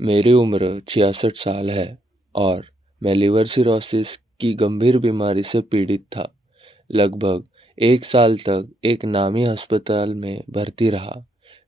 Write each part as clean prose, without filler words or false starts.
मेरी उम्र 66 साल है और मैं लिवर सिरोसिस की गंभीर बीमारी से पीड़ित था। लगभग 1 साल तक एक नामी अस्पताल में भर्ती रहा,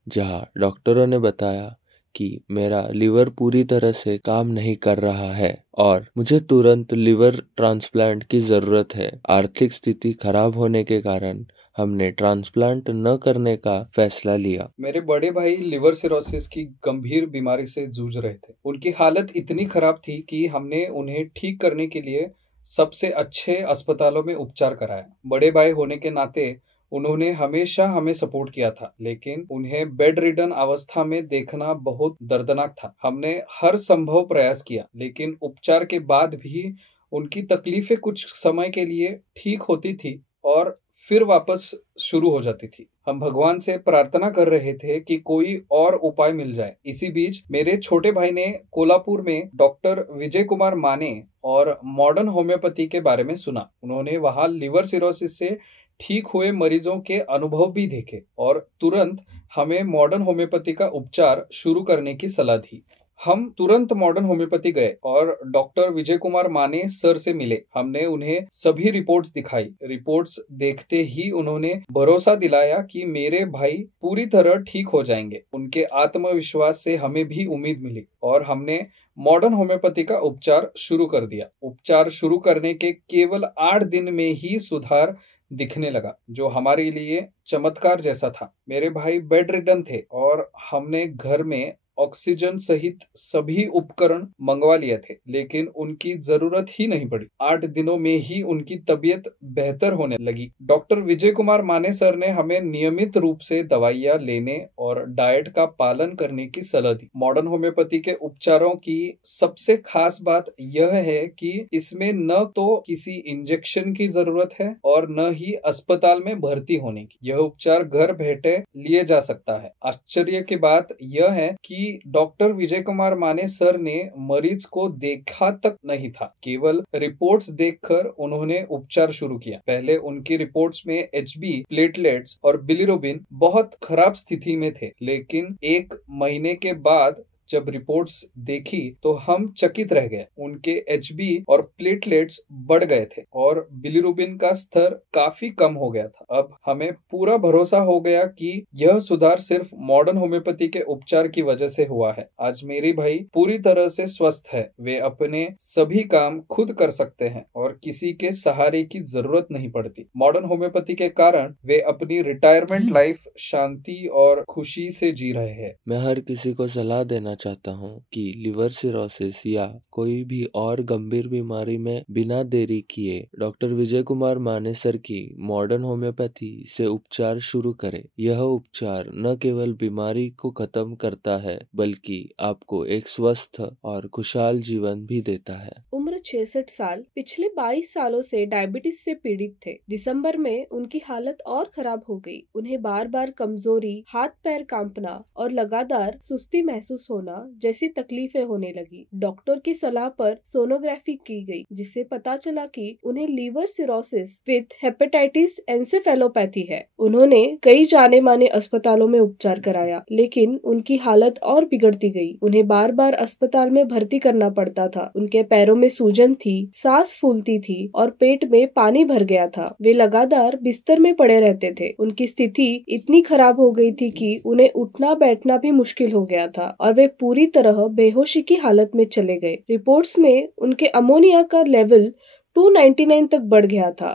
जहां डॉक्टरों ने बताया कि मेरा लिवर पूरी तरह से काम नहीं कर रहा है और मुझे तुरंत लिवर ट्रांसप्लांट की ज़रूरत है। आर्थिक स्थिति खराब होने के कारण हमने ट्रांसप्लांट न करने का फैसला लिया। मेरे बड़े भाई लिवर सिरोसिस की गंभीर बीमारी से जूझ रहे थे। उनकी हालत इतनी खराब थी कि हमने उन्हें ठीक करने के लिए सबसे अच्छे अस्पतालों में उपचार कराया। बड़े भाई होने के नाते उन्होंने हमेशा हमें सपोर्ट किया था, लेकिन उन्हें बेड रिडन अवस्था में देखना बहुत दर्दनाक था। हमने हर संभव प्रयास किया, लेकिन उपचार के बाद भी उनकी तकलीफें कुछ समय के लिए ठीक होती थी और फिर वापस शुरू हो जाती थी। हम भगवान से प्रार्थना कर रहे थे कि कोई और उपाय मिल जाए। इसी बीच मेरे छोटे भाई ने कोल्हापुर में डॉक्टर विजय कुमार माने और मॉडर्न होम्योपैथी के बारे में सुना। उन्होंने वहां लिवर सिरोसिस से ठीक हुए मरीजों के अनुभव भी देखे और तुरंत हमें मॉडर्न होम्योपैथी का उपचार शुरू करने की सलाह दी। हम तुरंत मॉडर्न होम्योपैथी गए और डॉक्टर विजय कुमार माने सर से मिले। हमने उन्हें सभी रिपोर्ट्स दिखाई। रिपोर्ट्स देखते ही उन्होंने भरोसा दिलाया कि मेरे भाई पूरी तरह ठीक हो जाएंगे। उनके आत्मविश्वास से हमें भी उम्मीद मिली और हमने मॉडर्न होम्योपैथी का उपचार शुरू कर दिया। उपचार शुरू करने के केवल 8 दिन में ही सुधार दिखने लगा, जो हमारे लिए चमत्कार जैसा था। मेरे भाई बेड रिडन थे और हमने घर में ऑक्सीजन सहित सभी उपकरण मंगवा लिए थे, लेकिन उनकी जरूरत ही नहीं पड़ी। 8 दिनों में ही उनकी तबीयत बेहतर होने लगी। डॉक्टर विजय कुमार माने सर ने हमें नियमित रूप से दवाइयां लेने और डाइट का पालन करने की सलाह दी। मॉडर्न होम्योपैथी के उपचारों की सबसे खास बात यह है कि इसमें न तो किसी इंजेक्शन की जरूरत है और न ही अस्पताल में भर्ती होने की। यह उपचार घर बैठे लिए जा सकता है। आश्चर्य की बात यह है कि डॉक्टर विजय कुमार माने सर ने मरीज को देखा तक नहीं था, केवल रिपोर्ट्स देखकर उन्होंने उपचार शुरू किया। पहले उनकी रिपोर्ट्स में एचबी, प्लेटलेट्स और बिलिरुबिन बहुत खराब स्थिति में थे, लेकिन 1 महीने के बाद जब रिपोर्ट्स देखी तो हम चकित रह गए। उनके एचबी और प्लेटलेट्स बढ़ गए थे और बिलिरुबिन का स्तर काफी कम हो गया था। अब हमें पूरा भरोसा हो गया कि यह सुधार सिर्फ मॉडर्न होम्योपैथी के उपचार की वजह से हुआ है। आज मेरे भाई पूरी तरह से स्वस्थ है। वे अपने सभी काम खुद कर सकते हैं और किसी के सहारे की जरूरत नहीं पड़ती। मॉडर्न होम्योपैथी के कारण वे अपनी रिटायरमेंट लाइफ शांति और खुशी से जी रहे हैं। मैं हर किसी को सलाह देना चाहता हूँ कि लिवर सिरोसिस या कोई भी और गंभीर बीमारी में बिना देरी किए डॉक्टर विजय कुमार माने सर की मॉडर्न होम्योपैथी से उपचार शुरू करें। यह उपचार न केवल बीमारी को खत्म करता है, बल्कि आपको एक स्वस्थ और खुशहाल जीवन भी देता है। उम्र 66 साल, पिछले 22 सालों से डायबिटीज से पीड़ित थे। दिसंबर में उनकी हालत और खराब हो गई। उन्हें बार बार कमजोरी, हाथ पैर कांपना और लगातार सुस्ती महसूस होना जैसी तकलीफें होने लगी। डॉक्टर की सलाह पर सोनोग्राफी की गई, जिससे पता चला कि उन्हें liver cirrhosis with hepatitis encephalopathy है। उन्होंने कई जाने माने अस्पतालों में उपचार कराया, लेकिन उनकी हालत और बिगड़ती गई। उन्हें बार बार अस्पताल में भर्ती करना पड़ता था। उनके पैरों में सूजन थी, सांस फूलती थी और पेट में पानी भर गया था। वे लगातार बिस्तर में पड़े रहते थे। उनकी स्थिति इतनी खराब हो गई थी कि उन्हें उठना बैठना भी मुश्किल हो गया था और वे पूरी तरह बेहोशी की हालत में चले गए। रिपोर्ट्स में उनके अमोनिया का लेवल 299 तक बढ़ गया था।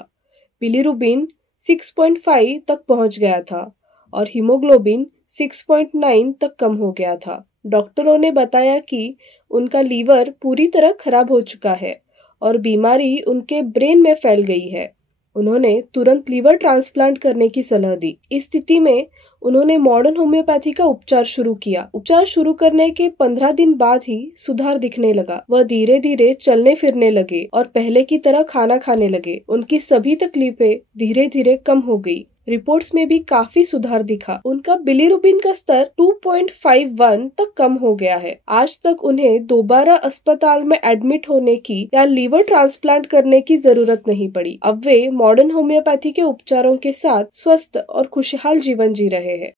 बिलिरुबिन 6.5 तक पहुंच गया था और हीमोग्लोबिन 6.9 तक कम हो गया था। डॉक्टरों ने बताया कि उनका लीवर पूरी तरह खराब हो चुका है और बीमारी उनके ब्रेन में फैल गई है। उन्होंने तुरंत लीवर ट्रांसप्लांट करने की सलाह दी। इस स्थिति में उन्होंने मॉडर्न होम्योपैथी का उपचार शुरू किया। उपचार शुरू करने के 15 दिन बाद ही सुधार दिखने लगा। वह धीरे धीरे चलने फिरने लगे और पहले की तरह खाना खाने लगे। उनकी सभी तकलीफें धीरे धीरे कम हो गई। रिपोर्ट्स में भी काफी सुधार दिखा। उनका बिलिरुबिन का स्तर 2.51 तक कम हो गया है। आज तक उन्हें दोबारा अस्पताल में एडमिट होने की या लीवर ट्रांसप्लांट करने की जरूरत नहीं पड़ी। अब वे मॉडर्न होम्योपैथी के उपचारों के साथ स्वस्थ और खुशहाल जीवन जी रहे हैं।